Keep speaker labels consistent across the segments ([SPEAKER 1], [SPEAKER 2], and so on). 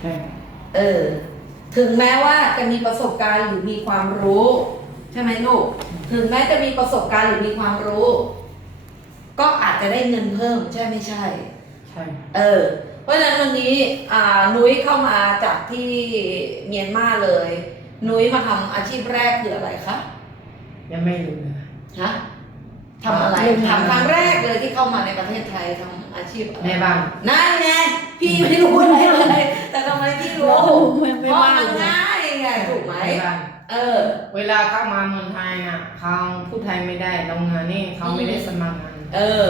[SPEAKER 1] ใช่
[SPEAKER 2] เออ ถึงแม้ว่าจะมีประสบการณ์หรือมีความรู้ ใช่ไหมลูก ถึงแม้จะมีประสบการณ์หรือมีความรู้ ก็อาจจะได้เงินเพิ่มใช่ไม่ใช่
[SPEAKER 1] ใช่
[SPEAKER 2] เออ เพราะฉะนั้นวันนี้อ่านุ้ยเข้ามาจากที่เมียนมาเลย นุ้ยมาทำอาชีพแรกคืออะไรคะ
[SPEAKER 1] ยังไม่รู้เลย
[SPEAKER 2] ฮะทำอะไร
[SPEAKER 1] เรื่องงาน
[SPEAKER 2] ทำครั้งแรกเลยที่เข้ามาในประเทศไทยทำ อาชีพอะไร
[SPEAKER 1] แม่บ้าน
[SPEAKER 2] นั่นไงพี่ไม่รู้อะไรเลยแต่ทำไมพี่รู้
[SPEAKER 3] ไม่
[SPEAKER 2] เพ
[SPEAKER 3] ไม่
[SPEAKER 2] ราะ
[SPEAKER 3] ว่า
[SPEAKER 2] มัน
[SPEAKER 3] เลย
[SPEAKER 2] ง่ายไงถูกไหม
[SPEAKER 1] แม่บ้าน
[SPEAKER 2] เออ
[SPEAKER 1] เวลาเข้ามาเมืองไทยน่ะเขาพูดไทยไม่ได้โรงงานนี่เขาไม่ได้สมัครงาน
[SPEAKER 2] เออ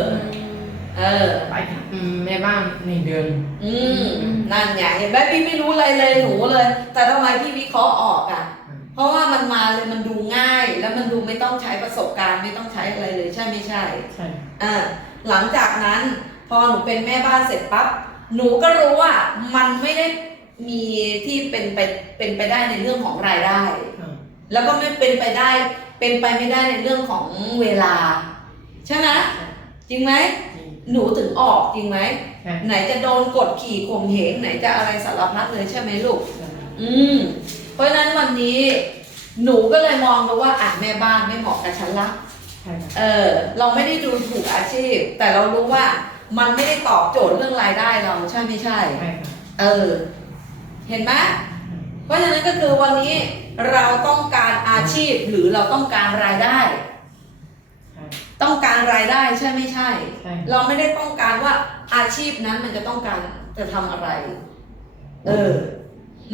[SPEAKER 2] เออ
[SPEAKER 1] ไปอืมแม่บ้านหนึ่งเดือน
[SPEAKER 2] อืมนั่นไงเห็นไหมพี่ไม่รู้อะไรเลยหนูเลย แต่ทำไมพี่วิเคราะห์ออกอะ
[SPEAKER 1] อืม
[SPEAKER 2] เพราะว่ามันมาเลยมันดูง่าย แล้วมันดูไม่ต้องใช้ประสบการณ์ไม่ต้องใช้อะไรเลย ใช่ไม่ใช่
[SPEAKER 1] ใช่
[SPEAKER 2] อ่าหลังจากนั้น พอหนูเป็นแม่บ้านเสร็จปั๊บหนูก็รู้ว่ามันไม่ได้มีที่เป็นไปเป็นไปได้ในเรื่องของรายได้
[SPEAKER 1] อืม
[SPEAKER 2] แล้วก็ไม่เป็นไปได้เป็นไปไม่ได้ในเรื่องของเวลา ใช่ไหมจริงไหม
[SPEAKER 1] จริง
[SPEAKER 2] หนูถึงออกจริงไหม
[SPEAKER 1] ใช่
[SPEAKER 2] ไหนจะโดนกดขี่ข่มเหงไหนจะอะไรสารพัดเลยใช่ไหมลูก
[SPEAKER 1] ใช่
[SPEAKER 2] อืมเพราะฉะนั้นวันนี้หนูก็เลยมองดูว่าอะแม่บ้านไม่เหมาะกับฉันละ
[SPEAKER 1] ใช่ครับ
[SPEAKER 2] เออ เราไม่ได้ดูถูกอาชีพ แต่เรารู้ว่า มันไม่ได้ตอบโจทย์เรื่องรายได้เราใช่ไม่ใช่
[SPEAKER 1] ใช่ครับ
[SPEAKER 2] เออ เห็นไหมเพราะฉะนั้นก็คือวันนี้เราต้องการอาชีพหรือเราต้องการรายได้
[SPEAKER 1] ใช่
[SPEAKER 2] ต้องการรายได้ใช่ไม่ใช่
[SPEAKER 1] ใช่
[SPEAKER 2] เราไม่ได้ต้องการว่าอาชีพนั้นมันจะต้องการจะทำอะไร เออ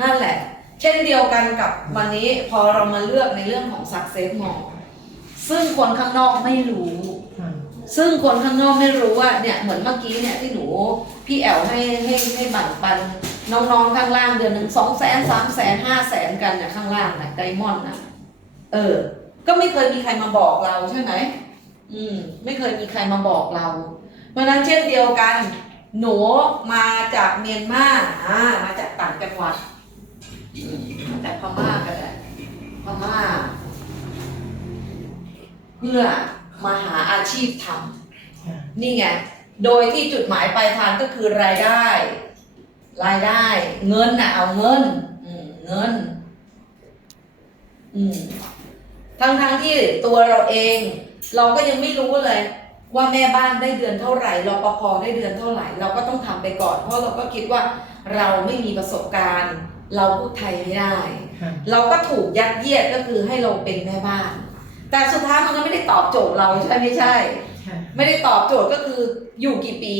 [SPEAKER 2] นั่นแหละ เช่นเดียวกันกับวันนี้พอเรามาเลือกในเรื่องของ success mall ซึ่งคนข้างนอกไม่รู้
[SPEAKER 1] อืม
[SPEAKER 2] ซึ่งคนข้างนอกไม่รู้ว่าเนี่ยเหมือนเมื่อกี้เนี่ยที่หนูพี่แอลให้ให้ให้บั่นปันน้องๆข้างล่างเดือนหนึ่งสองแสนสามแสนห้าแสนกันเนี่ยข้างล่างนะไดมอนด์นะเออ ก็ไม่เคยมีใครมาบอกเราใช่ไหมอืม ไม่เคยมีใครมาบอกเรา เพราะนั้นเช่นเดียวกัน หนูมาจากเมียนมาอ่ามาจากต่างจังหวัดอืมมาจากพม่าก็ได้พม่าเพื่อ มาหาอาชีพทำ
[SPEAKER 1] ใช่
[SPEAKER 2] นี่ไง โดยที่จุดหมายปลายทางก็คือรายได้ รายได้ เงินน่ะเอาเงินอืมเงินอืมทั้งทั้งๆที่ตัวเราเอง เราก็ยังไม่รู้เลย ว่าแม่บ้านได้เดือนเท่าไหร่รปภได้เดือนเท่าไหร่ เราก็ต้องทำไปก่อน เพราะเราก็คิดว่าเราไม่มีประสบการณ์ เราพูดไทยไม่ได้
[SPEAKER 1] ค่ะ
[SPEAKER 2] เราก็ถูกยัดเยียดก็คือให้เราเป็นแม่บ้าน แต่สุดท้ายมันก็ไม่ได้ตอบโจทย์เราใช่ไม่ใช่
[SPEAKER 1] ใช่
[SPEAKER 2] ไม่ได้ตอบโจทย์ก็คืออยู่กี่ปี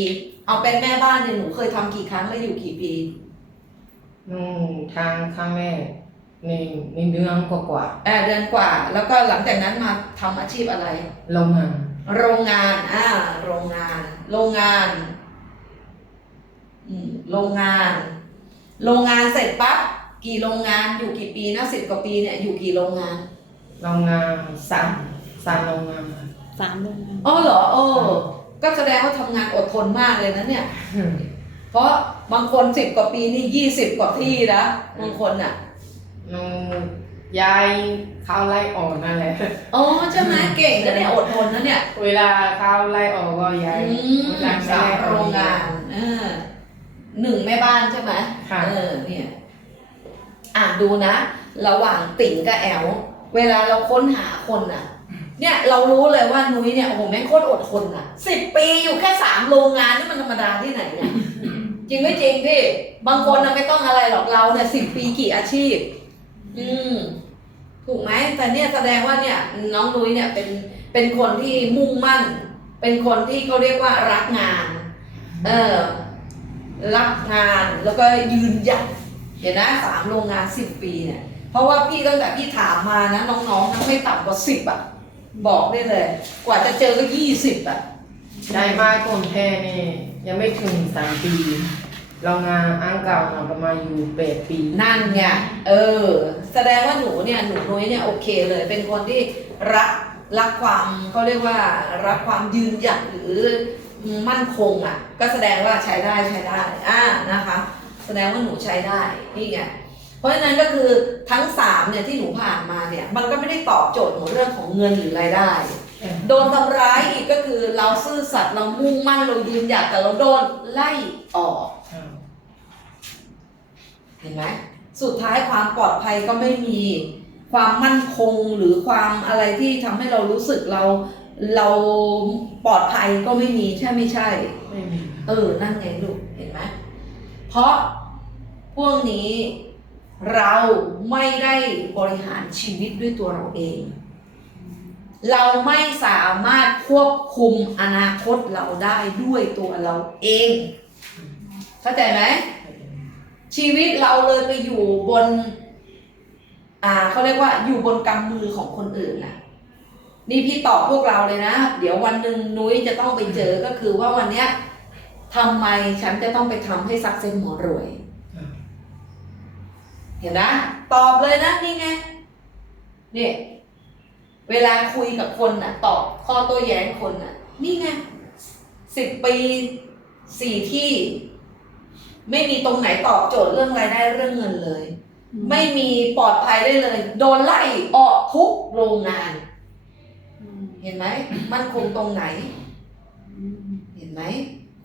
[SPEAKER 2] เอาเป็นแม่บ้านเนี่ยหนูเคยทำกี่ครั้งแล้วอยู่กี่ปี
[SPEAKER 1] นู่นทางข้างแม่ในในเดือนกว่า
[SPEAKER 2] เออเดือนกว่า แล้วก็หลังจากนั้นมาทำอาชีพอะไร
[SPEAKER 1] ๆโรงงาน
[SPEAKER 2] โรงงานอ่าโรงงาน โรงงานอืมโรงงาน โรงงานเสร็จปั๊บกี่โรงงานอยู่กี่ปีนะสิบกว่าปีเนี่ยอยู่กี่โรงงาน
[SPEAKER 1] โรงงานสามสามโรงงานค่ะ
[SPEAKER 3] สามโรงงาน
[SPEAKER 2] อ๋อเหรอโอ้ก็แสดงว่าทำงานอดทนมากเลยนะเนี่ย
[SPEAKER 1] อืม
[SPEAKER 2] เพราะบางคนสิบกว่าปีนี่ยี่สิบกว่าที่นะบางคนอะ
[SPEAKER 1] นู่นยายเขาไล่ออกนั่นแหละ
[SPEAKER 2] อ๋อใช่ไหมเก่งนะเนี่ยอดทนนะเนี่ย
[SPEAKER 1] เวลาเขาไล่ออกก็ยาย
[SPEAKER 2] อืม
[SPEAKER 1] เวลา
[SPEAKER 2] สาม
[SPEAKER 1] ไล่ออก
[SPEAKER 2] โรงงานเออหนึ่งแม่บ้านใช่ไหม
[SPEAKER 1] ค่ะ
[SPEAKER 2] เออเนี่ย อะดูนะ ระหว่างติ๋งกับแอล เวลาเราค้นหาคนอะ เนี่ยเรารู้เลยว่านุ้ยเนี่ยโอ้โหแม่งโคตรอดทนอะสิบปีอยู่แค่สามโรงงานนี่มันธรรมดาที่ไหนเนี่ยจริงไม่จริงพี่ บางคนนะไม่ต้องอะไรหรอกเราเนี่ยสิบปีกี่อาชีพ อืม ถูกไหมแต่เนี่ยแสดงว่าเนี่ย น้องนุ้ยเนี่ยเป็นเป็นคนที่มุ่งมั่น เป็นคนที่เขาเรียกว่ารักงาน เออ รักงานแล้วก็ยืนหยัดเห็นนะสามโรงงานสิบปีเนี่ย ราะว่าพี่ตั้งแต่พี่ถามมานะน้องๆทั้งไม่ต่ำกว่าสิบอะ บอกได้เลย กว่าจะเจอก็ยี่สิบอะ
[SPEAKER 1] ได้มาคนแท้นี่ยังไม่ถึงสามปีโรงงานอังเก่าน่ะประมาณอยู่แปดปี
[SPEAKER 2] นั่นไงเออ แสดงว่าหนูเนี่ยหนูนุ้ยเนี่ยโอเคเลย เป็นคนที่รักรักความเขาเรียกว่ารักความยืนหยัดหรือมั่นคงอะ ก็แสดงว่าใช้ได้ใช้ได้อ่านะคะ แสดงว่าหนูใช้ได้นี่ไงเพ ราะฉะนั้นก็คือทั้งสามเนี่ยที่หนูผ่านมาเนี่ยมันก็ไม่ได้ตอบโจทย์หนูเรื่องของเงินหรือรายได้ โดนทำร้ายอีกก็คือเราซื่อสัตย์เรามุ่งมั่นเรายืนหยัดแต่เราโดนไล่ออก
[SPEAKER 1] อ่า
[SPEAKER 2] ห็นไหมสุดท้ายความปลอดภัยก็ไม่มีความมั่นคงหรือความอะไรที่ทำให้เรารู้สึกเราเราปลอดภัยก็ไม่มีใช่ไม่ใช่
[SPEAKER 1] ไม่มี
[SPEAKER 2] เออนั่นไงลูกเห็นไหมเพราะพวกนี้ เราไม่ได้บริหารชีวิตด้วยตัวเราเอง เราไม่สามารถควบคุมอนาคตเราได้ด้วยตัวเราเอง เข้าใจไหมชีวิตเราเลยไปอยู่บน อ่าเขาเรียกว่าอยู่บนกำมือของคนอื่นน่ะ นี่พี่ตอบพวกเราเลยนะ เดี๋ยววันหนึ่งนุ้ยจะต้องไปเจอก็คือว่าวันเนี้ยทำไมฉันจะต้องไปทำให้ซักเซนหมอรวย เห็นนะตอบเลยนะนี่ไงนี่เวลาคุยกับคนน่ะ ตอบข้อโต้แย้งคนน่ะ นี่ไงสิบปีสี่ที่ ไม่มีตรงไหนตอบโจทย์เรื่องรายได้เรื่องเงินเลย ไม่มีปลอดภัยได้เลย โดนไล่ออกทุกโรงงาน เห็นไหมมันคงตรงไหน เห็นไหม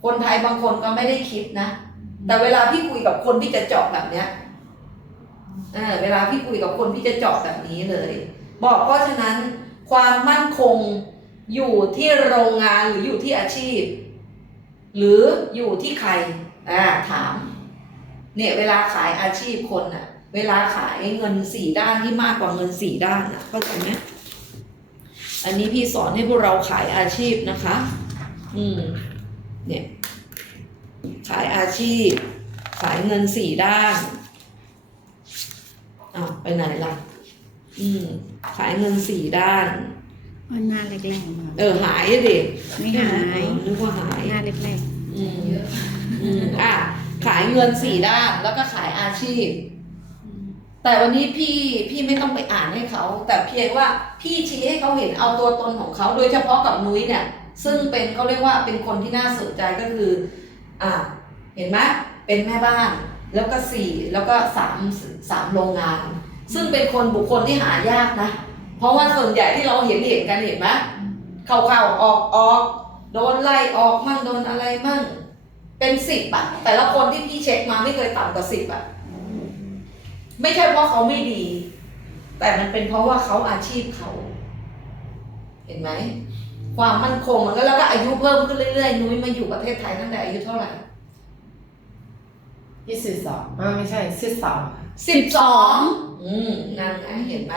[SPEAKER 2] คนไทยบางคนก็ไม่ได้คิดนะ แต่เวลาพี่คุยกับคนที่จะเจาะแบบเนี้ย เออเวลาพี่คุยกับคนที่จะเจาะแบบนี้เลย บอกเพราะฉะนั้นความมั่นคงอยู่ที่โรงงานหรืออยู่ที่อาชีพ หรืออยู่ที่ใครอ่าถาม เนี่ยเวลาขายอาชีพคนอะเวลาขายเงินสี่ด้านที่มากกว่าเงินสี่ด้านอะเข้าใจไหมอันนี้พี่สอนให้พวกเราขายอาชีพนะคะ อืม เนี่ย ขายอาชีพ ขายเงินสี่ด้าน อ้าวไปไหนล่ะ อืม ขายเงินสี่ด้าน
[SPEAKER 3] มันหน้าเล็กๆมา
[SPEAKER 2] เออหายอะดิ
[SPEAKER 3] ไม่หาย
[SPEAKER 2] เออนึกว่าหาย
[SPEAKER 3] หน้าเล็ก
[SPEAKER 2] อืมอืมอะขายเงินสี่ด้านแล้วก็ขายอาชีพ แต่วันนี้พี่พี่ไม่ต้องไปอ่านให้เขา แต่เพียงว่าพี่ชี้ให้เขาเห็นเอาตัวตนของเขา โดยเฉพาะกับนุ้ยเนี่ย ซึ่งเป็นเขาเรียกว่าเป็นคนที่น่าสนใจก็คือ อ่าเห็นไหมเป็นแม่บ้าน แล้วก็สี่แล้วก็สามสามโรงงาน ซึ่งเป็นคนบุคคลที่หายากนะ เพราะว่าส่วนใหญ่ที่เราเห็นเห็นกันเห็นไหมเข้าเข้าออกออกโดนไล่ออกมั่งโดนอะไรมั่ง เป็นสิบอะแต่ละคนที่พี่เช็คมาไม่เคยต่ำกว่าสิบอะไม่ใช่เพราะเขาไม่ดี แต่มันเป็นเพราะว่าเขาอาชีพเขา เห็นไหมความมั่นคงมันก็แล้วก็อายุเพิ่มขึ้นเรื่อยๆนุ้ยมาอยู่ประเทศไทยตั้งแต่อายุเท่าไหร่
[SPEAKER 1] ยี่สิบสองอ่าไม่ใช่สิบสอง
[SPEAKER 2] สิบสองอืมนั่นไงเห็นไหม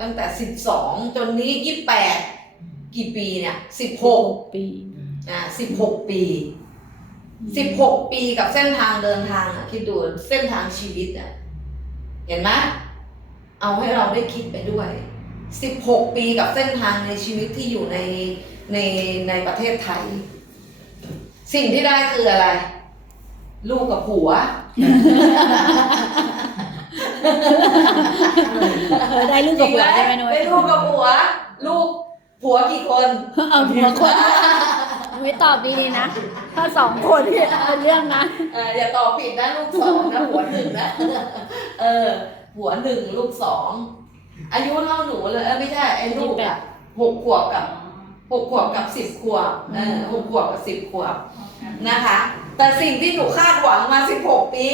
[SPEAKER 2] ตั้งแต่สิบสองจนนี้ยี่แปดกี่ปีเนี่ยสิบหก
[SPEAKER 3] ๆปี
[SPEAKER 2] อ่าสิบหกปีสิบหกปีกับเส้นทางเดินทางอะคิดดูเส้นทางชีวิตอะเห็นไหมเอาให้เราได้คิดไปด้วยสิบหกปีกับเส้นทางในชีวิตที่อยู่ในในในประเทศไทย สิ่งที่ได้คืออะไร ลูกกับผัว
[SPEAKER 3] เออได้ลูกกับผัวใช่ไหมนุ้ย
[SPEAKER 2] ได้ลูกกับผัว ลูกผัวกี่คน
[SPEAKER 3] เอาหัวคนนุ้ยตอบดีๆนะ ถ้าสองคนเนี่ยเป็นเรื่องนะ
[SPEAKER 2] เอออย่าตอบผิดนะลูกสองนะผัวหนึ่งนะ เออผัวหนึ่งลูกสอง อายุเท่าหนูเลยเออไม่ใช่ไอ้ลูกอะหกขวบกับหกขวบกับสิบขวบเออหกขวบกับสิบขวบนะคะ แต่สิ่งที่หนูคาดหวังมาสิบหกปี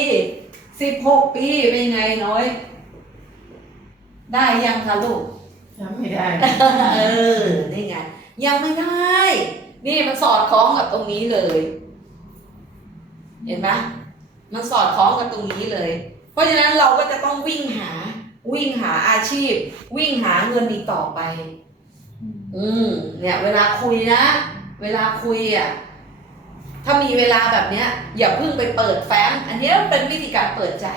[SPEAKER 2] สิบหกปีเป็นไงน้อย ได้ยังคะลูก
[SPEAKER 1] ยังไม่ได้
[SPEAKER 2] เออ นี่ไง ยังไม่ได้ นี่มันสอดคล้องกับตรงนี้เลย เห็นไหมมันสอดคล้องกับตรงนี้เลย เพราะฉะนั้นเราก็จะต้องวิ่งหา วิ่งหาอาชีพ วิ่งหาเงินอีกต่อไป อืมเนี่ย เวลาคุยนะ เวลาคุยอะ ถ้ามีเวลาแบบเนี้ยอย่าเพิ่งไปเปิดแฟ้ม อันเนี้ยเป็นวิธีการเปิดใจ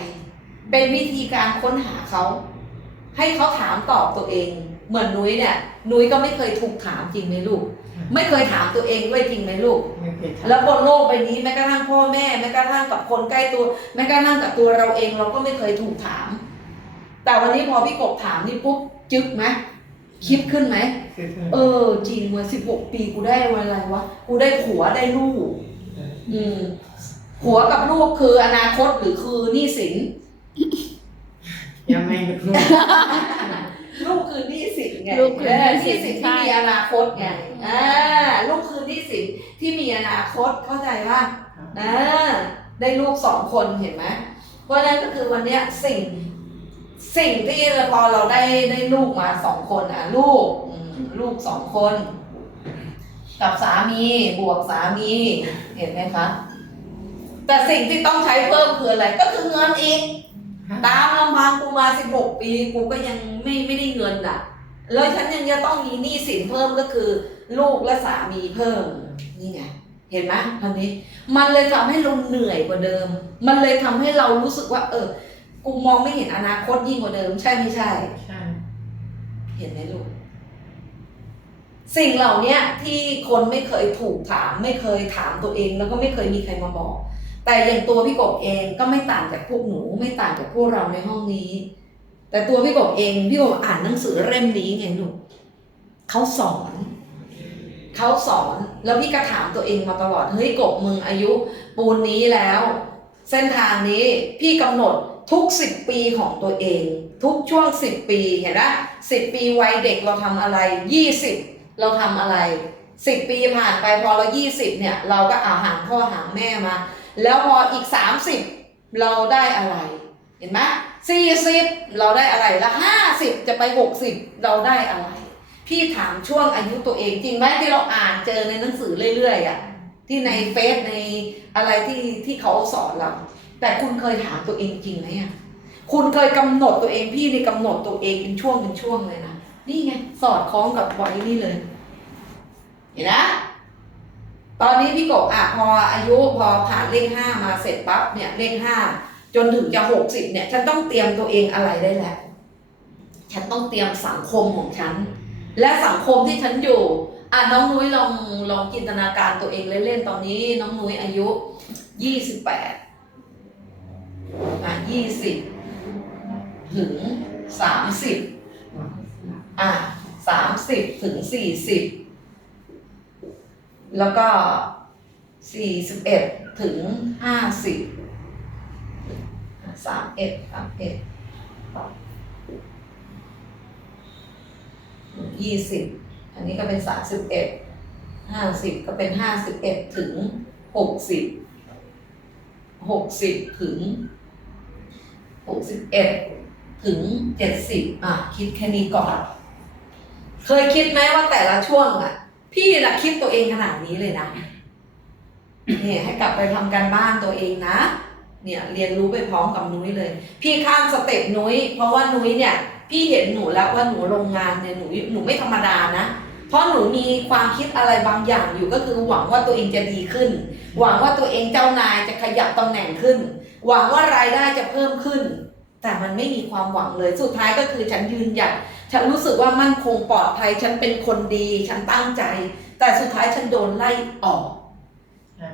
[SPEAKER 2] เป็นวิธีการค้นหาเขา ให้เขาถามตอบตัวเอง เหมือนนุ้ยเนี่ย นุ้ยก็ไม่เคยถูกถามจริงไหมลูก ไม่เคยถามตัวเองด้วยจริงไหมลูก
[SPEAKER 1] ไม่เคยทำ
[SPEAKER 2] แล้วบนโลกใบนี้แม้กระทั่งพ่อแม่แม้กระทั่งกับคนใกล้ตัว แม้กระทั่งกับตัวเราเองเราก็ไม่เคยถูกถาม แต่วันนี้พอพี่กบถามนี่ปุ๊บจึ๊กไหมคิดขึ้นไหม
[SPEAKER 1] คือ
[SPEAKER 2] เออ จริงเมื่อสิบหกปีกูได้อะไรวะ กูได้ผัวได้ลูก อืมผัวกับลูกคืออนาคตหรือคือหนี้สิน
[SPEAKER 1] ยังไม่รู้
[SPEAKER 2] ลูกคือหนี้สินไง
[SPEAKER 3] ลูกคือหนี้สิน
[SPEAKER 2] เออ
[SPEAKER 3] ใช่
[SPEAKER 2] ที่มีอนาคตไงอ่าลูกคือหนี้สินที่มีอนาคตเข้าใจป่ะอ่าได้ลูกสองคนเห็นไหมราะฉะนั้นก็คือวันเนี้ยสิ่งสิ่งที่พอเราได้ได้ลูกมาสองคนอะลูกอืมลูกสองคน กับสามีบวกสามีเห็นไหมคะ แต่สิ่งที่ต้องใช้เพิ่มคืออะไร ก็คือเงินอีก ตามลำพังกูมาสิบหกปีกูก็ยังไม่ไม่ได้เงินอะ แล้วฉันยังจะต้องมีหนี้สินเพิ่มก็คือ ลูกและสามีเพิ่มนี่ไงเห็นไหมคำนี้ มันเลยทำให้เราเหนื่อยกว่าเดิม มันเลยทำให้เรารู้สึกว่า เออ กูมองไม่เห็นอนาคตยิ่งกว่าเดิม ใช่ไม่ใช่
[SPEAKER 1] ใช่
[SPEAKER 2] เห็นไหมลูก สิ่งเหล่านี้ที่คนไม่เคยถูกถาม ไม่เคยถามตัวเอง แล้วก็ไม่เคยมีใครมาบอก แต่อย่างตัวพี่กบเองก็ไม่ต่างจากพวกหนู ไม่ต่างจากพวกเราในห้องนี้ แต่ตัวพี่กบเองพี่กบอ่านหนังสือเล่มนี้ไงลูกเขาสอนเขาสอนแล้วพี่ก็ถามตัวเองมาตลอดเฮ้ยกบมึงอายุ ปูนนี้แล้ว เส้นทางนี้พี่กำหนดทุกสิบปีของตัวเอง ทุกช่วงสิบปีเห็นไหมสิบปีวัยเด็กเราทำอะไรยี่สิบ เราทำอะไรสิบปีผ่านไปพอเรายี่สิบเนี่ย เราก็อาหางพ่อหางแม่มา แล้วพออีกสามสิบเราได้อะไร เห็นไหมสี่สิบเราได้อะไรแล้วห้าสิบจะไปหกสิบเราได้อะไร พี่ถามช่วงอายุตัวเองจริงไหมที่เราอ่านเจอในหนังสือเรื่อยๆอะที่ในเฟซในอะไรที่ที่เขาสอนเรา แต่คุณเคยถามตัวเองจริงไหมอะคุณเคยกำหนดตัวเองพี่ในกำหนดตัวเองเป็นช่วงเป็นช่วงเลยนะนี่ไงสอดคล้องกับไว้นี่เลย เห็นนะตอนนี้พี่กบอะพออายุพอผ่านเลขห้ามาเสร็จปั๊บเนี่ยเลขห้าจนถึงจะหกสิบเนี่ย ฉันต้องเตรียมตัวเองอะไรได้แล้วฉันต้องเตรียมสังคมของฉัน และสังคมที่ฉันอยู่อะน้องนุ้ยลองลองจินตนาการตัวเองเล่นๆตอนนี้น้องนุ้ยอายุยี่สิบแปดอะยี่สิบถึงสามสิบอะสามสิบถึงสี่สิบ แล้วก็สี่สิบเอ็ดถึงห้าสิบสามเอ็ดสามเอ็ดยี่สิบอันนี้ก็เป็นสามสิบเอ็ดห้าสิบก็เป็นห้าสิบเอ็ดถึงหกสิบหกสิบถึงหกสิบเอ็ดถึงเจ็ดสิบอะ คิดแค่นี้ก่อน เคยคิดไหมว่าแต่ละช่วงอะ พี่น่ะคิดตัวเองขนาดนี้เลยนะเนี่ยให้กลับไปทำการบ้านตัวเองนะ เนี่ยเรียนรู้ไปพร้อมกับนุ้ยเลย พี่ข้ามสเต็ปนุ้ย เพราะว่านุ้ยเนี่ย พี่เห็นหนูแล้วว่าหนูโรงงานเนี่ยหนูหนูไม่ธรรมดานะเพราะหนูมีความคิดอะไรบางอย่างอยู่ก็คือหวังว่าตัวเองจะดีขึ้น หวังว่าตัวเองเจ้านายจะขยับตำแหน่งขึ้น หวังว่ารายได้จะเพิ่มขึ้น แต่มันไม่มีความหวังเลยสุดท้ายก็คือฉันยืนหยัดฉันรู้สึกว่ามั่นคงปลอดภัย ฉันเป็นคนดี ฉันตั้งใจ แต่สุดท้ายฉันโดนไล่ออก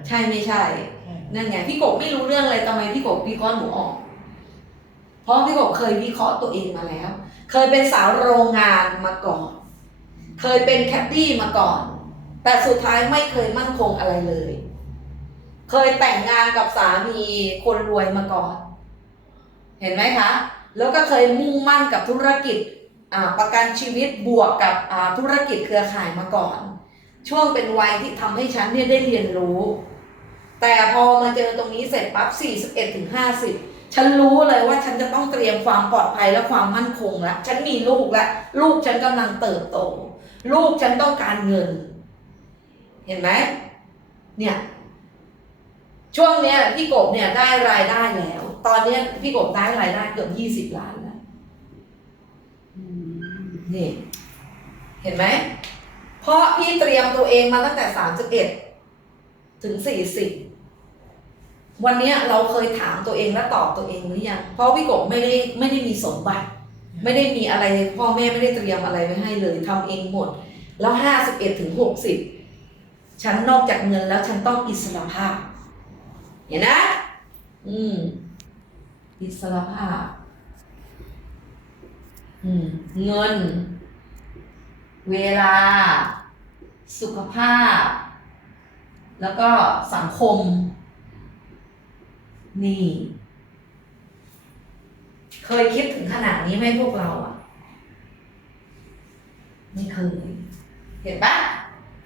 [SPEAKER 1] ใช่
[SPEAKER 2] ไม่ใช่
[SPEAKER 1] ใช่
[SPEAKER 2] นั่นไงพี่กบไม่รู้เรื่องเลยทำไมพี่กบวิเคราะห์หนูออก เพราะพี่กบเคยวิเคราะห์ตัวเองมาแล้ว เคยเป็นสาวโรงงานมาก่อน เคยเป็นแคดดี้มาก่อน แต่สุดท้ายไม่เคยมั่นคงอะไรเลย เคยแต่งงานกับสามีคนรวยมาก่อน เห็นไหมคะ แล้วก็เคยมุ่งมั่นกับธุรกิจประกันชีวิตบวกกับธุรกิจเครือข่ายมาก่อน ช่วงเป็นวัยที่ทำให้ฉันเนี่ยได้เรียนรู้ แต่พอมาเจอตรงนี้เสร็จปั๊บ41ถึง50 ฉันรู้เลยว่าฉันจะต้องเตรียมความปลอดภัยและความมั่นคงแล้วฉันมีลูกแล้วลูกฉันกำลังเติบโต ลูกฉันต้องการเงิน เห็นไหมเนี่ยช่วงเนี้ยพี่กบเนี่ยได้รายได้แล้ว ตอนเนี้ยพี่กบได้รายได้เกือบ20ล้านแล้วนี่ เห็นไหม เพราะพี่เตรียมตัวเองมาตั้งแต่31ถึง40วันเนี้ยเราเคยถามตัวเองและตอบตัวเองหรือยัง เพราะพี่กบไม่ได้ไม่ได้มีสมบัติ ไม่ได้มีอะไรพ่อแม่ไม่ได้เตรียมอะไรไว้ให้เลยทำเองหมด แล้ว51ถึง60ฉันนอกจากเงินแล้วฉันต้องอิสระภาพ เห็นนะ อืม อิสรภาพอืมเงิน เวลา สุขภาพ แล้วก็สังคม นี่ เคยคิดถึงขนาดนี้ไหมพวกเราอะ ไม่เคย เห็นปะ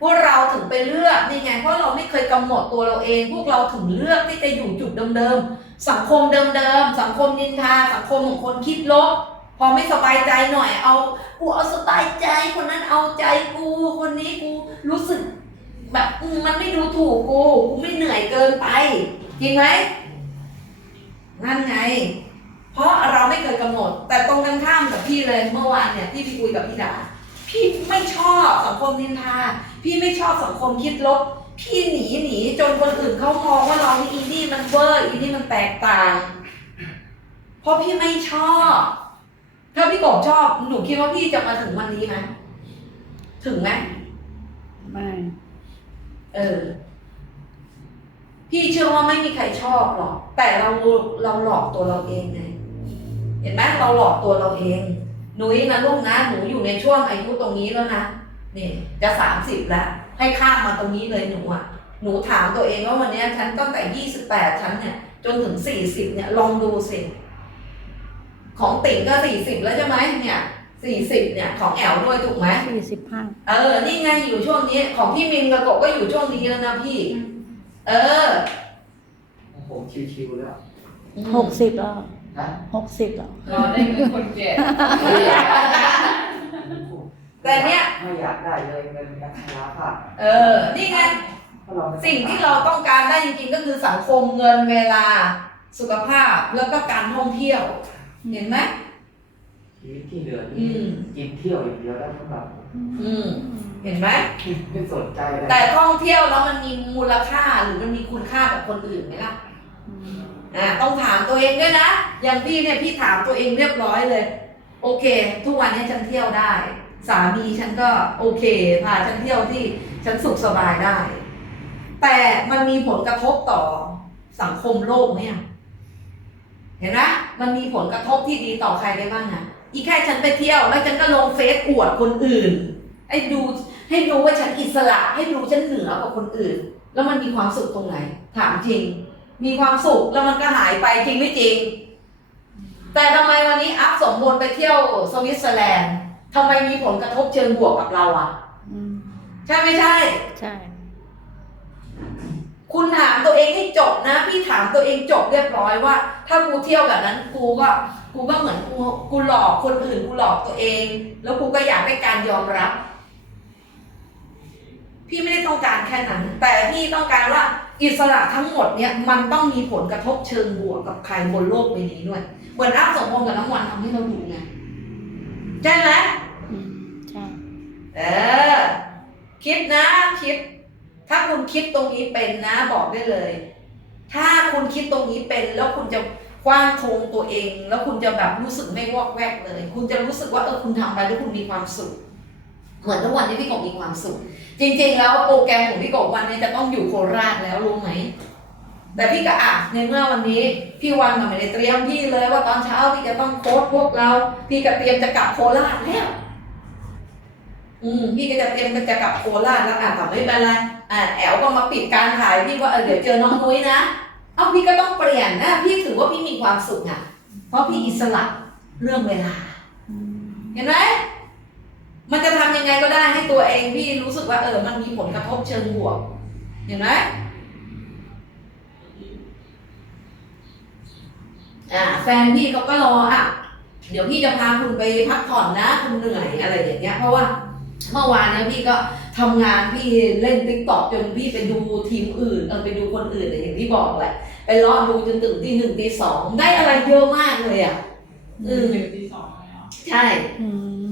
[SPEAKER 2] พวกเราถึงไปเลือกนี่ไงเพราะเราไม่เคยกำหนดตัวเราเอง พวกเราถึงเลือกที่จะอยู่จุดเดิมๆสังคมเดิมๆสังคมนินทา สังคมของคนคิดลบพอไม่สบายใจหน่อยเอากูเอาสบายใจคนนั้นเอาใจกูคนนี้กูรู้สึกแบบมันไม่ดูถูกกูกูไม่เหนื่อยเกินไป จริงไหมนั่นไง เพราะเราไม่เคยกำหนด แต่ตรงกันข้ามกับพี่เลยเมื่อวานเนี่ยที่พี่คุยกับพี่ดาพี่ไม่ชอบสังคมนินทา พี่ไม่ชอบสังคมคิดลบ พี่หนีหนีจนคนอื่นเขามองว่าเรานี่อีนี่มันเวอร์อีนี่มันแตกต่าง เพราะพี่ไม่ชอบ ถ้าพี่กบชอบหนูคิดว่าพี่จะมาถึงวันนี้ไหมถึงไหม
[SPEAKER 3] ไม่
[SPEAKER 2] เออ พี่เชื่อว่าไม่มีใครชอบหรอก แต่เราเราหลอกตัวเราเองไง เห็นไหมเราหลอกตัวเราเอง หนูนะลูกนะ หนูอยู่ในช่วงอายุตรงนี้แล้วนะ นี่จะสามสิบแล้ว ให้ข้ามมาตรงนี้เลยหนูอะ หนูถามตัวเองว่าวันเนี้ยฉันตั้งแต่ยี่สิบแปดฉันเนี่ย จนถึงสี่สิบเนี่ยลองดูสิ ของติ่งก็สี่สิบแล้วใช่ไหมเนี่ยสี่สิบเนี่ยของแอลด้วยถูกไหม
[SPEAKER 3] สี่สิบห้า
[SPEAKER 2] เออ นี่ไงอยู่ช่วงนี้ ของพี่มินกับกบก็อยู่ช่วงนี้แล้วนะพี่ เออ
[SPEAKER 4] โอ้โหชิวๆแล้ว
[SPEAKER 3] หกสิบแล้ว
[SPEAKER 4] นะ
[SPEAKER 3] หกสิบแล้ว
[SPEAKER 1] รอได้เงินคนแก่
[SPEAKER 2] แต่เนี้ย
[SPEAKER 4] ไม่อยากได้เลยเงินนักลาค่ะ
[SPEAKER 2] เออ นี่ไง
[SPEAKER 4] เพราะเราไม่
[SPEAKER 2] สิ่งที่เราต้องการได้จริงๆ ก็คือสังคมเงินเวลาสุขภาพแล้วก็การท่องเที่ยว เห็นไหม
[SPEAKER 4] ชีวิตที่เหลือ
[SPEAKER 2] อื
[SPEAKER 4] นี่
[SPEAKER 2] ม
[SPEAKER 4] กินเที่ยวอย่างเดียวแล้วสำหรับ
[SPEAKER 2] อืมเห็นไหม
[SPEAKER 4] ไม่สนใจอะไร
[SPEAKER 2] แต่ท่องเที่ยวแล้วมันมีมูลค่าหรือมันมีคุณค่ากับคนอื่นไหมล่ะอ่าต้องถามตัวเองด้วยนะ อย่างพี่เนี่ยพี่ถามตัวเองเรียบร้อยเลย โอเค ทุกวันนี้ฉันเที่ยวได้ สามีฉันก็โอเคพาฉันเที่ยวที่ฉันสุขสบายได้ แต่มันมีผลกระทบต่อสังคมโลกไหมอะเห็นไหมมันมีผลกระทบที่ดีต่อใครได้บ้างอะอีแค่ฉันไปเที่ยว แล้วฉันก็ลงเฟซอวดคนอื่น ให้ดูให้ดูว่าฉันอิสระ ให้ดูฉันเหนือกว่าคนอื่น แล้วมันมีความสุขตรงไหน ถามจริง มีความสุขแล้วมันก็หายไปจริงไม่จริง แต่ทำไมวันนี้อัพสมบูรณ์ไปเที่ยวสวิตเซอร์แลนด์ ทำไมมีผลกระทบเชิงบวกกับเราอะ
[SPEAKER 3] อืม
[SPEAKER 2] ใช่ไม่ใช่
[SPEAKER 3] ใช่
[SPEAKER 2] คุณถามตัวเองให้จบนะ พี่ถามตัวเองจบเรียบร้อยว่า ถ้ากูเที่ยวแบบนั้นกูก็กูก็เหมือนกูกูหลอกคนอื่นกูหลอกตัวเอง แล้วกูก็อยากได้การยอมรับ พี่ไม่ได้ต้องการแค่นั้น แต่พี่ต้องการว่าอิสระทั้งหมดเนี่ยมันต้องมีผลกระทบเชิงบวกกับใครบนโลกใบนี้ด้วยเหมือนอัพสมพงษ์กับน้ำวันทำให้เราดูไง ใช่ไหม
[SPEAKER 3] อืมใช่
[SPEAKER 2] เออ คิดนะคิด ถ้าคุณคิดตรงนี้เป็นนะ บอกได้เลย ถ้าคุณคิดตรงนี้เป็น แล้วคุณจะกว้างโคงตัวเอง แล้วคุณจะแบบรู้สึกไม่วอกแวกเลย คุณจะรู้สึกว่าเออคุณทำไปแล้วคุณมีความสุข เหมือนทุกวันนี้พี่กบมีความสุข จริง ๆ แล้วโปรแกรมของพี่กบวันนี้จะต้องอยู่โคราชแล้วรู้ไหม แต่พี่ก็อะในเมื่อวันนี้พี่วันก็ไม่ได้เตรียมพี่เลยว่าตอนเช้าพี่จะต้องโค้ชพวกเรา พี่ก็เตรียมจะกลับโคราชแล้วอืมพี่ก็จะเตรียมจะกลับโคราชแล้วอะแต่ไม่เป็นไรอะแอลก็มาปิดการถ่ายพี่ว่าเออเดี๋ยวเจอน้องนุ้ยนะเอาพี่ก็ต้องเปลี่ยนนะพี่ถือว่าพี่มีความสุขอะ เพราะพี่อิสระเรื่องเวลา เห็นไหมมันจะทำยังไงก็ได้ให้ตัวเองพี่รู้สึกว่าเออ มันมีผลกระทบเชิงบวก เห็นไหม อ่าแฟนพี่เขาก็รออะเดี๋ยวพี่จะพาคุณไปพักผ่อนนะคุณเหนื่อยอะไรอย่างเงี้ยเพราะว่าเมื่อวานเนี่ยพี่ก็ทำงานพี่เล่นติ๊กต็อกจนพี่ไปดูทีมอื่นเออไปดูคนอื่นอย่างที่บอกแหละไปรอดูจนตื่นตีหนึ่งตีสองได้อะไรเยอะมากเลยอะอืม
[SPEAKER 1] หนึ่งที่สองแล้ว
[SPEAKER 2] ใช่
[SPEAKER 3] อื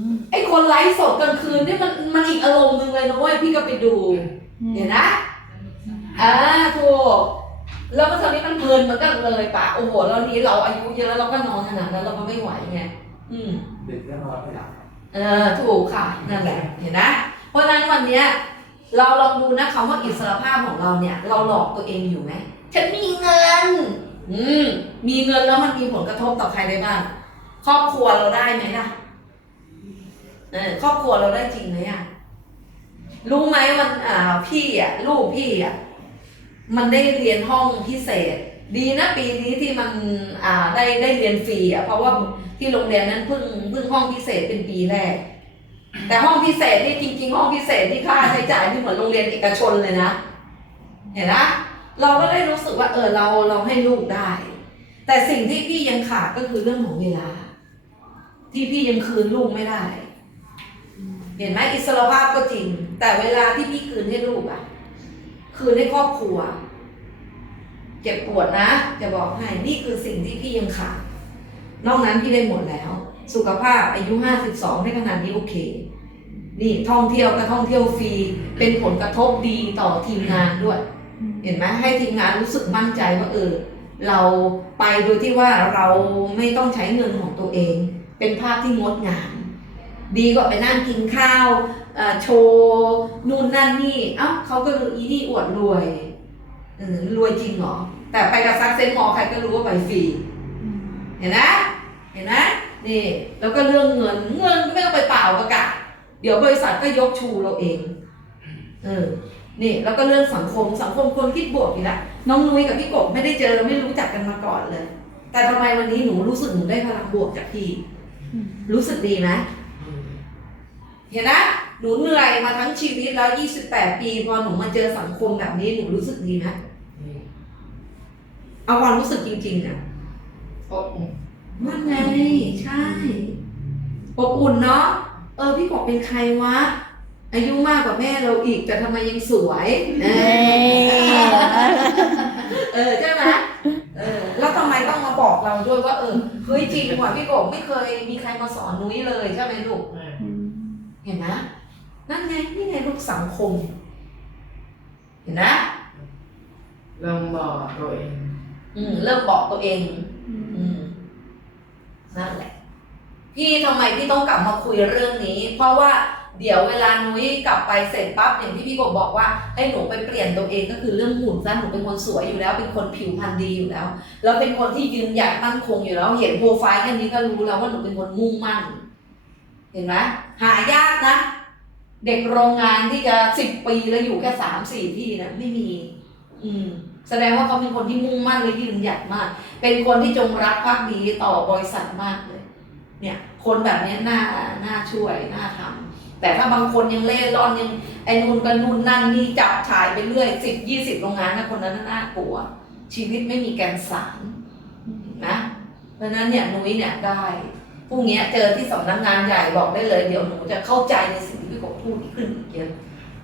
[SPEAKER 3] ม
[SPEAKER 2] ไอ้คนไลฟ์สดกลางคืนนี่มันมันอีกอารมณ์หนึ่งเลยนะเว้ยพี่ก็ไปดู เห็นนะอ่าถูก แล้วมันตอนนี้มันเพลินมันก็เลยปะโอ้โหแล้วนี้เราอายุเยอะเราก็นอนขนาดนั้นเราก็ไม่ไหวไงอืม
[SPEAKER 4] ดึกแล้วนอนไม่หลับ
[SPEAKER 2] เออถูกค่ะนั่นแหละเห็นนะเพราะฉะนั้นวันเนี้ยเราลองดูนะคำว่าอิสรภาพของเราเนี่ย เราหลอกตัวเองอยู่ไหมฉันมีเงิน อืมมีเงินแล้วมันมีผลกระทบต่อใครได้บ้างครอบครัวเราได้ไหมล่ะเออครอบครัวเราได้จริงไหมอะรู้ไหมมันอ่าพี่อะลูกพี่อะ มันได้เรียนห้องพิเศษ ดีนะปีนี้ที่มันอ่าได้ได้เรียนฟรีอะเพราะว่าที่โรงเรียนนั้นเพิ่งเพิ่งห้องพิเศษเป็นปีแรก แต่ห้องพิเศษนี่จริง ๆ ห้องพิเศษนี่ค่าใช้จ่ายนี่เหมือนโรงเรียนเอกชนเลยนะ เห็นนะเราก็ได้รู้สึกว่าเออเราเราให้ลูกได้ แต่สิ่งที่พี่ยังขาดก็คือเรื่องของเวลา ที่พี่ยังคืนลูกไม่ได้ เห็นไหมอิสรภาพก็จริง แต่เวลาที่พี่คืนให้ลูกอะ คืนให้ครอบครัว เจ็บปวดนะจะบอกให้นี่คือสิ่งที่พี่ยังขาดนอกนั้นพี่ได้หมดแล้ว สุขภาพอายุห้าสิบสองได้ขนาดนี้โอเค นี่ท่องเที่ยวก็ท่องเที่ยวฟรีเป็นผลกระทบดีต่อทีมงานด้วย เห็นไหมให้ทีมงานรู้สึกมั่นใจว่าเออเราไปโดยที่ว่าเราไม่ต้องใช้เงินของตัวเอง เป็นภาพที่งดงามดีกว่าไปนั่งกินข้าว โชว์นู่นนั่นนี่ เอ้าเขาก็รู้อีนี่อวดรวยเออรวยจริงเหรอ แต่ไปกับซักเซนมอลใครก็รู้ว่าไปฟรีเห็นไหมเห็นไหมนี่แล้วก็เรื่องเงินเงินก็ไม่ต้องไปเปล่าประกาศเดี๋ยวบริษัทก็ยกชูเราเองเออนี่แล้วก็เรื่องสังคมสังคมคนคิดบวกอีกละน้องนุ้ยกับพี่กบไม่ได้เจอไม่รู้จักกันมาก่อนเลย แต่ทำไมวันนี้หนูรู้สึกหนูได้พลังบวกจากพี่ รู้สึกดีไหมเห็นนะ หนูเหนื่อยมาทั้งชีวิตแล้ว 28 ปี พอหนูมาเจอสังคมแบบนี้หนูรู้สึกดีไหมเอาความรู้สึกจริงๆอะ
[SPEAKER 1] โอ้โห
[SPEAKER 2] นั่นไง ใช่ อบอุ่นเนาะ เออ พี่กบเป็นใครวะ อายุมากกว่าแม่เราอีก แต่ทำไมยังสวย เอ
[SPEAKER 3] เอ้
[SPEAKER 2] อยเออใช่ไหมเออ แล้วทำไมต้องมาบอกเราด้วยว่า เออ เฮ้ยจริงว่ะพี่กบไม่เคยมีใครมาสอนนุ้ยเลยใช่ไหมลูก เห็นไหม นั่นไงนี่ไงลูกสังคม เห็นไหม
[SPEAKER 1] เริ่มบอกตัวเอง
[SPEAKER 2] อืมเริ่มบอกตัวเอง อืมนั่นแหละ พี่ทำไมพี่ต้องกลับมาคุยเรื่องนี้ เพราะว่าเดี๋ยวเวลานุ้ยกลับไปเสร็จปั๊บอย่างที่พี่กบบอกว่าให้หนูไปเปลี่ยนตัวเองก็คือเรื่องหุ่นซะหนูเป็นคนสวยอยู่แล้ว เป็นคนผิวพรรณดีอยู่แล้ว แล้วเป็นคนที่ยืนหยัดมั่นคงอยู่แล้ว เห็นโปรไฟล์แค่นี้ก็รู้แล้วว่าหนูเป็นคนมุ่งมั่น เห็นไหมหายากนะ เด็กโรงงานที่จะสิบปีแล้วอยู่แค่สามสี่ที่นะไม่มี อืม แสดงว่าเขาเป็นคนที่มุ่งมั่นและยืนหยัดมาก เป็นคนที่จงรักภักดีต่อบริษัทมากเลย เนี่ย คนแบบนี้น่าน่าช่วยน่าทำแต่ถ้าบางคนยังเล่ร่อนยังไอ้นูนกันนูนนั่นนี่จับฉายไปเรื่อยสิบยี่สิบโรงงานนะคนนั้นน่ากลัว ชีวิตไม่มีแกนสารนะเพราะนั้นเนี่ยนุ้ยเนี่ยได้ พรุ่งนี้เจอที่สำนักงานใหญ่บอกได้เลย เดี๋ยวหนูจะเข้าใจในสิ่งที่พี่กบพูดขึ้นอีกเยอะ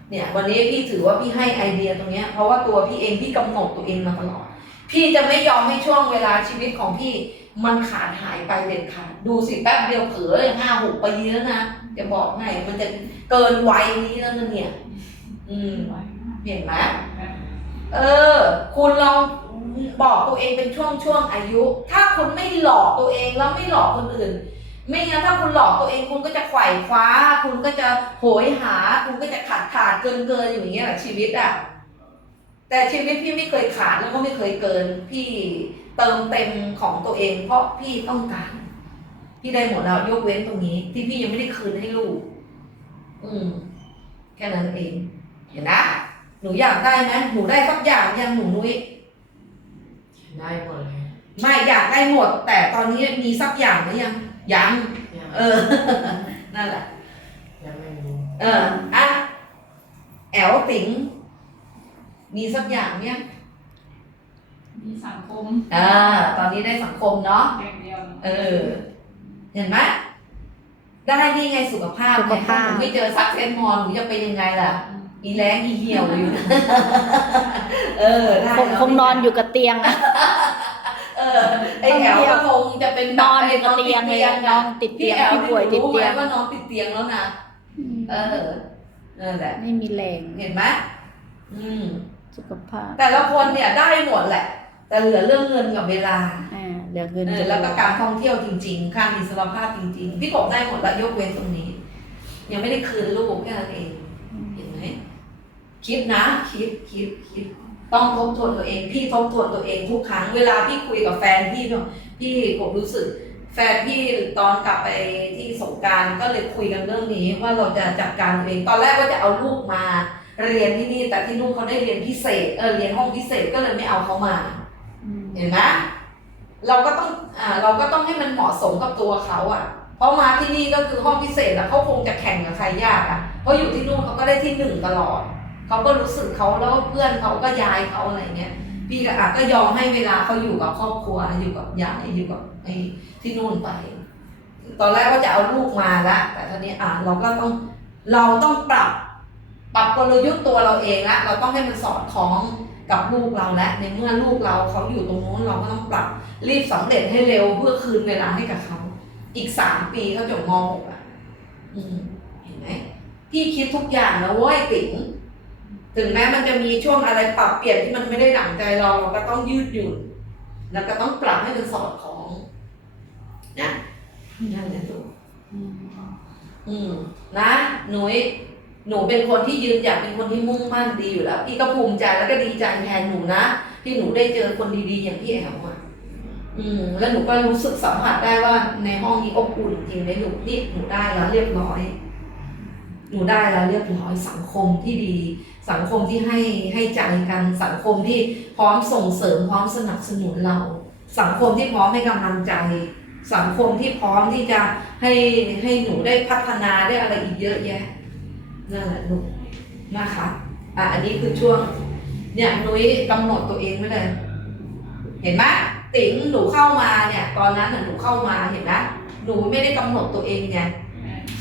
[SPEAKER 2] เนี่ยวันนี้พี่ถือว่าพี่ให้ไอเดียตรงนี้เพราะว่าตัวพี่เองพี่กำหนดตัวเองมาตลอด พี่จะไม่ยอมให้ช่วงเวลาชีวิตของพี่มันขาดหายไปเด็ดขาดดูสิแป๊บเดียวเผลอเลยห้าหกปีแล้วนะจะบอกให้มันจะเกินวัยนี้แล้วนะเนี่ย อืมเห็นไหมเออ คุณลอง บอกตัวเองเป็นช่วงช่วงๆอายุ ถ้าคุณไม่หลอกตัวเองแล้วไม่หลอกคนอื่น ไม่งั้นถ้าคุณหลอกตัวเองคุณก็จะไขว่คว้า คุณก็จะโหยหา คุณก็จะขาดขาดเกินเกินอยู่อย่างเงี้ยแหละชีวิตอะแต่ชีวิตพี่ไม่เคยขาดแล้วก็ไม่เคยเกิน พี่เติมเต็มของตัวเอง เพราะพี่ต้องการพี่ได้หมดแล้วยกเว้นตรงนี้ ที่พี่ยังไม่ได้คืนให้ลูก อืม แค่นั้นเอง เห็นนะหนูอยากได้ไหมหนูได้สักอย่างยังหนูนุ้ย
[SPEAKER 1] ได้หมดเลย
[SPEAKER 2] ไม่อยากได้หมด แต่ตอนนี้มีสักอย่างหรือยังยัง
[SPEAKER 1] ยัง
[SPEAKER 2] เออ นั่นแหละ
[SPEAKER 1] ยังไม่รู้
[SPEAKER 2] เอออะแอลติ๋งมีสักอย่างเนี่ย
[SPEAKER 5] มีสังคม
[SPEAKER 2] อ่าตอนนี้ได้สังคมเนาะ
[SPEAKER 5] อย่างเดียว
[SPEAKER 2] เออ เห็นไหมได้นี่ไงสุขภาพ
[SPEAKER 3] สุขภาพ
[SPEAKER 2] ไงถ้หนูไม่เจอซักเซนมอนหนูจะเป็นยังไงล่ะ อีแรงอีเหี่ยวอยู่ เออได้
[SPEAKER 3] คง
[SPEAKER 2] แล้ว
[SPEAKER 3] คงนอนอยู่กับเตียงอะ
[SPEAKER 2] เออไอแอลก็คงจะเป็น
[SPEAKER 3] นอนอยู่กับเตียงเลยอะนอนติดเตี
[SPEAKER 2] พี่
[SPEAKER 3] ยง
[SPEAKER 2] แอล
[SPEAKER 3] พี่ป่วยติด
[SPEAKER 2] รู้ไหม
[SPEAKER 3] เตียง
[SPEAKER 2] ว่าน้องติดเตียงแล้วนะเออนั่นแหละ
[SPEAKER 3] ไม่มีแรง
[SPEAKER 2] เห็นไหมอืม
[SPEAKER 3] สุขภาพ
[SPEAKER 2] แต่ละคนเนี่ยได้หมดแหละ แต่เหลือเรื่องเงินกับเวลา
[SPEAKER 3] อ่าเหลือเงิน
[SPEAKER 2] เออแล้วก็การท่องเที่ยวจริง ๆ การอิสรภาพจริง ๆ พี่กบได้หมดแล้วยกเว้นตรงนี้ ยังไม่ได้คืนลูกแค่นั้นเองเห็นไหม คิดนะ คิดคิดคิดต้องทบทวนตัวเองพี่ทบทวนตัวเองทุกครั้งเวลาพี่คุยกับแฟนพี่เนี่ยพี่กบรู้สึก แฟนพี่ตอนกลับไปที่สงกรารก็เลยคุยกันเรื่องนี้ว่าเราจะจัดการตัวเองตอนแรกว่าจะเอาลูกมา เรียนที่นี่ แต่ที่นู่นเขาได้เรียนพิเศษเออเรียนห้องพิเศษก็เลยไม่เอาเขามาเห็นไหมเราก็ต้องอ่าเราก็ต้องให้มันเหมาะสมกับตัวเขาอะเพราะมาที่นี่ก็คือห้องพิเศษอะเขาคงจะแข่งกับใครยากอะเพราะอยู่ที่นู่นเขาก็ได้ที่หนึ่งตลอด เขาก็รู้สึกเขาแล้วก็เพื่อนเขาก็ยายเขาอะไรเงี้ยพี่ก็อะก็ยอมให้เวลาเขาอยู่กับครอบครัวอยู่กับยายอยู่กับไอ้ที่นู่นไป ตอนแรกก็จะเอาลูกมาละแต่ทีนี้อะเราก็ต้องเราต้องปรับปรับกลยุทธ์ตัวเราเองละเราต้องให้มันสอดคล้องกับลูกเราและในเมื่อลูกเราเขาอยู่ตรงนู้นเราก็ต้องปรับรีบสำเร็จให้เร็วเพื่อคืนเวลาให้กับเขา อีกสามปีเขาจบมหกอะเห็นไหมพี่คิดทุกอย่างนะเว้ยติ๋ง ถึงแม้มันจะมีช่วงอะไรปรับเปลี่ยนที่มันไม่ได้ดั่งใจเราเราก็ต้องยืดหยุ่น แล้วก็ต้องปรับให้มันสอดคล้องนะนั่นแหละลูกอืมนะหนุยหนูเป็นคนที่ยืนหยัดเป็นคนที่มุ่งมั่นดีอยู่แล้ว พี่ก็ภูมิใจแล้วก็ดีใจแทนหนูนะที่หนูได้เจอคนดีๆ อย่างพี่แอลอะอืม แล้วหนูก็รู้สึกสัมผัสได้ว่าในห้องนี้อบอุ่นจริงเลยหนูนี่หนูได้แล้วเรียบร้อย หนูได้แล้วเรียบร้อยสังคมที่ดี สังคมที่ให้ให้ใจกันสังคมที่พร้อมส่งเสริมพร้อมสนับสนุนเรา สังคมที่พร้อมให้กำลังใจ สังคมที่พร้อมที่จะให้ให้หนูได้พัฒนาได้อะไรอีกเยอะแยะนั่นแหละลูกนะคะอะอันนี้คือช่วงเนี่ยนุ้ยกำหนดตัวเองไว้เลย เห็นไหมติ๋งหนูเข้ามาเนี่ย ตอนนั้นน่ะหนูเข้ามาเห็นไหมหนูไม่ได้กำหนดตัวเองไง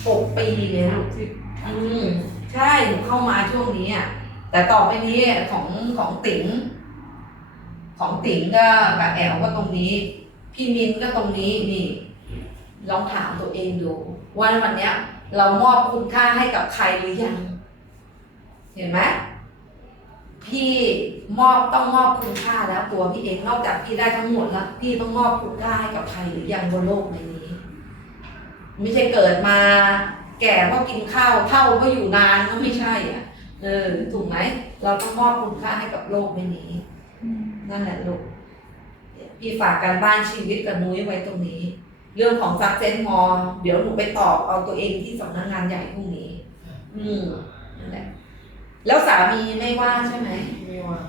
[SPEAKER 2] หกปีไงลูก
[SPEAKER 5] สิบ
[SPEAKER 2] อืม ใช่หนูเข้ามาช่วงนี้อะแต่ต่อไปนี้ของของติ๋งของติ๋งก็กับแอลก็ตรงนี้ พี่มินก็ตรงนี้นี่ลองถามตัวเองดู ว่าวันเนี้ย เรามอบคุณค่าให้กับใครหรือยัง เห็นไหมพี่มอบต้องมอบคุณค่าแล้วตัวพี่เองนอกจากพี่ได้ทั้งหมดแล้วพี่ต้องมอบคุณค่าให้กับใครหรือยังบนโลกใบนี้ ไม่ใช่เกิดมา แก่เพราะกินข้าวเท่าเพราะอยู่นานก็ไม่ใช่อะ เออถูกไหมเราต้องมอบคุณค่าให้กับโลกใบนี้ นั่นแหละลูกพี่ฝากการบ้านชีวิตกับนุ้ยไว้ตรงนี้ เรื่องของซักเซนมอเดี๋ยวหนูไปตอบเอาตัวเองที่สำนักงานใหญ่พรุ่งนี้ อืมนั่นแหละแล้วสามีไม่ว่าใช่ไหม
[SPEAKER 1] ไม่ว่า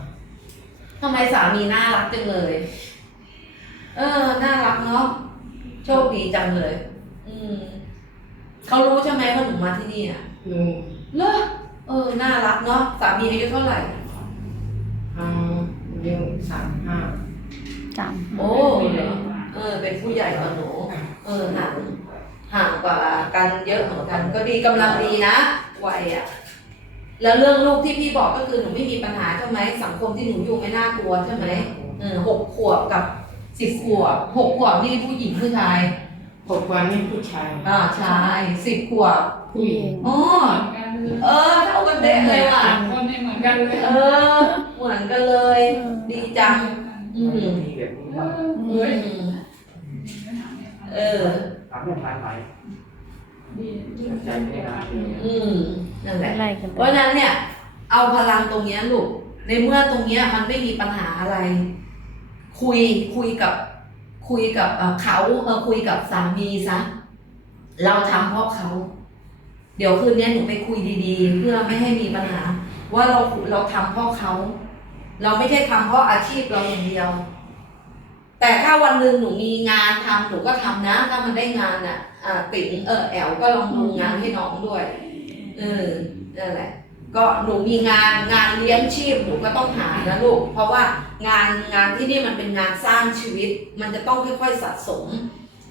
[SPEAKER 2] ทำไมสามีน่ารักจังเลย เออ น่ารักเนาะโชคดีจังเลย อืม เขารู้ใช่ไหมว่าหนูมาที่นี่อะ
[SPEAKER 1] ลุง
[SPEAKER 2] เลอเออ น่ารักเนาะ สามีอายุเท่าไหร่
[SPEAKER 1] ทางเรียงสามห้า
[SPEAKER 3] จำ
[SPEAKER 2] โอ้เหรอเออ เป็นผู้ใหญ่กว่าหนู เออ ห่าง ห่างกว่ากันเยอะเหมือนกัน ก็ดีกำลังดีนะวัยอะ แล้วเรื่องลูกที่พี่บอกก็คือหนูไม่มีปัญหาใช่ไหม สังคมที่หนูอยู่ไม่น่ากลัวใช่ไหม เออหกขวบกับสิบขวบหกขวบนี่ผู้หญิงผู้ชาย
[SPEAKER 1] หกวันนี่ผู้ชาย
[SPEAKER 2] อ่าชายสิบขวบ
[SPEAKER 1] ผู้หญิง
[SPEAKER 2] อ๋อ
[SPEAKER 5] เหมือนกันเลย
[SPEAKER 2] เออเท่ากันเด็กเลยว่ะ
[SPEAKER 5] สามคนเนี่ยเหมือนกันเลย
[SPEAKER 2] เออ เหมือนกันเลย ดีจัง อืม
[SPEAKER 4] มีแบบนี้
[SPEAKER 5] เอ
[SPEAKER 4] บ้าง
[SPEAKER 5] อ
[SPEAKER 2] อื
[SPEAKER 5] เฮ้ย
[SPEAKER 2] มเออ
[SPEAKER 4] ถามแบบไหน
[SPEAKER 5] ดีดีใจไม่ได้
[SPEAKER 2] อืมนั่นแหละ
[SPEAKER 3] อะไรกัน
[SPEAKER 2] เพราะฉะนั้นเนี่ย เอาพลังตรงเนี้ยลูกในเมื่อตรงเนี้ยมันไม่มีปัญหาอะไร คุยคุยกับ คุยกับเขาเออคุยกับสามีซะเราทำเพราะเขา เดี๋ยวคืนนี้หนูไปคุยดีๆ เพื่อไม่ให้มีปัญหา ว่าเราเราทำเพราะเขา เราไม่ใช่ทำเพราะอาชีพเราอย่างเดียว แต่ถ้าวันหนึ่งหนูมีงานทำหนูก็ทำนะ ถ้ามันได้งานอะติ๋งเออแอลก็ลองดูงานให้น้องด้วยเออนั่นแหละ ก็หนูมีงานงานเลี้ยงชีพหนูก็ต้องหานะลูก เพราะว่างานงานที่นี่มันเป็นงานสร้างชีวิต มันจะต้องค่อยๆสะสม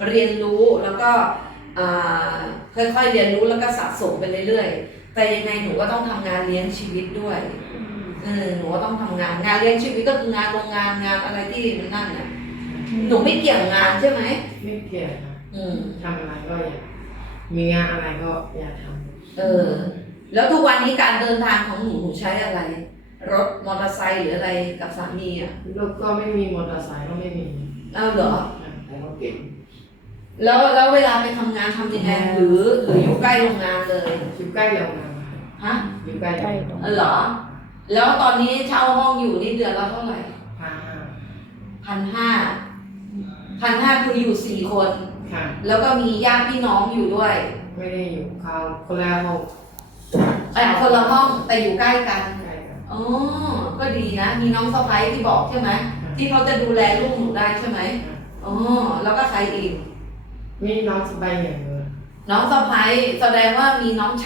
[SPEAKER 2] เรียนรู้แล้วก็อ่าค่อยๆเรียนรู้แล้วก็สะสมไปเรื่อยๆ แต่ยังไงหนูก็ต้องทำงานเลี้ยงชีวิตด้วยเออหนูก็ต้องทำงาน งานเลี้ยงชีวิตก็คืองานโรงงานงานอะไรที่มันนั่นน่ะหนูไม่เกี่ยงงานใช่ไหม
[SPEAKER 1] ไม่เกี่ยวนะ
[SPEAKER 2] อืม
[SPEAKER 1] ทำอะไรก็อยากมีงานอะไรก็อยากท
[SPEAKER 2] เออ แล้วทุกวันนี้การเดินทางของหนูหนูใช้อะไร รถมอเตอร์ไซค์หรืออะไรกับสามีอะำ
[SPEAKER 1] ลูกก็ไม่มีมอเตอร์ไซค์ก็ไม่มี
[SPEAKER 2] เอาเหรอ
[SPEAKER 4] แต่ก็เก่ง
[SPEAKER 2] แล้วแล้วเวลาไปทำงานทำยังไงหรือหรืออยู่ใกล้โรงงานเลย
[SPEAKER 1] อยู่ใกล้โรงงาน
[SPEAKER 2] ฮะ
[SPEAKER 1] อยู่ใกล้
[SPEAKER 3] ใกล้ตรง
[SPEAKER 2] เออเหรอ แล้วตอนนี้เช่าห้องอยู่นี่เดือนละเท่าไหร่
[SPEAKER 1] พาห้า
[SPEAKER 2] พันห้าพันห้าคืออยู่สี่คน
[SPEAKER 1] ค่ะ
[SPEAKER 2] แล้วก็มีญาติพี่น้องอยู่ด้วย
[SPEAKER 1] ไม่ได้อยู่เขาคนละห้อง
[SPEAKER 2] แต่คนละห้องแต่อยู่ใกล้กัน
[SPEAKER 1] ใกล้กัน
[SPEAKER 2] อ๋อก็ดีนะ มีน้องสะพ้ายที่บอกใช่ไหมที่เขาจะดูแลลูกหนูได้ใช่ไหมอ๋อแล้วก็ใครอีก
[SPEAKER 1] มีน้องสบายอย่างเงี้ย
[SPEAKER 2] น้องสะพ้ายแสดงว่ามีน้อง